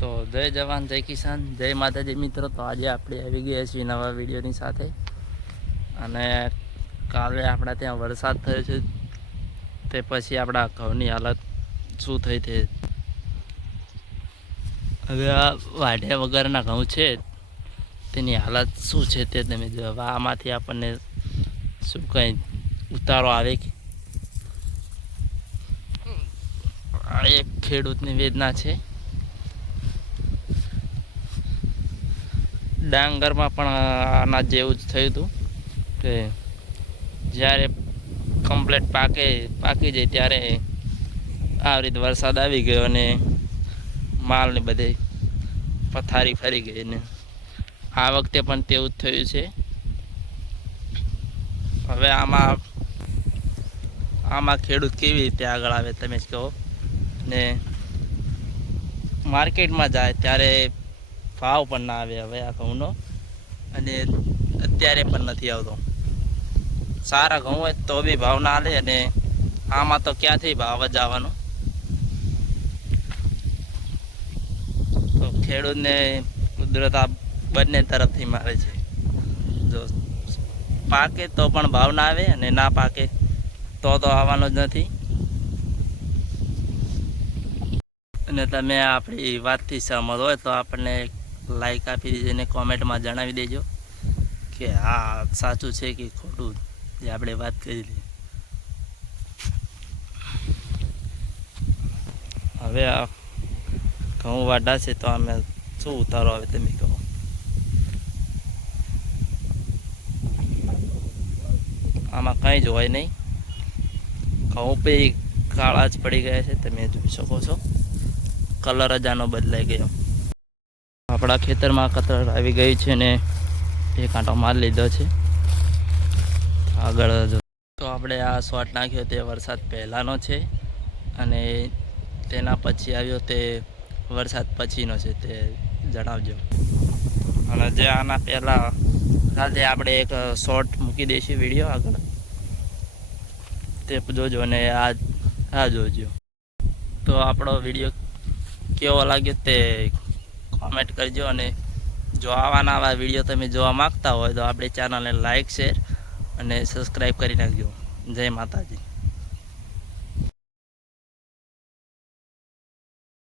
તો જય જવાન જય કિસાન જય માતાજી મિત્રો. તો આજે આપણે આવી ગયા છીએ નવા વિડીયોની સાથે. અને કાલે આપણા ત્યાં વરસાદ થયો છે, તે પછી આપણા ઘઉંની હાલત શું થઈ તે હવે આ વાઢ્યા વગરના ઘઉં છે તેની હાલત શું છે તે તમે જો. હવે આમાંથી આપણને શું કંઈ ઉતારો આવે કે આ એક ખેડૂતની વેદના છે. ડાંગરમાં પણ આના જેવું જ થયું હતું કે જ્યારે કમ્પ્લેટ પાકી જાય ત્યારે આવી રીતે વરસાદ આવી ગયો અને માલને બધે પથારી ફરી ગઈ. ને આ વખતે પણ તેવું જ થયું છે. હવે આમાં ખેડૂત કેવી રીતે આગળ આવે તમે જ કહો. ને માર્કેટમાં જાય ત્યારે ભાવ પણ ના આવે હવે આ ઘઉંનો, અને અત્યારે પણ નથી આવતો. સારા ઘઉં હોય તો બી ભાવ ના લે, અને આમાં તો ક્યાંથી ભાવ જ આવવાનો. તો ખેડૂતને કુદરત આ બંને તરફથી મારે છે. જો પાકે તો પણ ભાવ ના આવે, અને ના પાકે તો આવવાનો જ નથી. અને તમે આપણી વાતથી સહમત હોય તો આપણને લાઈક આપી દેજો અને કોમેન્ટમાં જણાવી દેજો કે હા સાચું છે કે ખોટું જે આપણે વાત કરી હતી. હવે આ ઘઉં વાઢા છે તો અમે શું ઉતારો આવે તમે કહો. આમાં કંઈ જ હોય નહીં, ઘઉં પે કાળા જ પડી ગયા છે, તમે જોઈ શકો છો. કલર જ આનો બદલાઈ ગયો. આપણા ખેતરમાં કતર આવી ગઈ છે ને એક આંટો માર લીધો છે. આગળ તો આપણે આ શોટ નાખ્યો તે વરસાદ પહેલાંનો છે, અને તેના પછી આવ્યો તે વરસાદ પછીનો છે, તે જણાવજો. અને જે આના પહેલાં સાથે આપણે એક શોર્ટ મૂકી દઈશું વિડીયો આગળ, તે જોજો. અને આ જોજો. તો આપણો વિડીયો કેવો લાગ્યો તે કોમેન્ટ કરજો. અને જો આવા વિડીયો તમે જોવા માગતા હોય તો આપણી ચેનલને લાઈક શેર અને સબસ્ક્રાઈબ કરી નાખજો. જય માતાજી.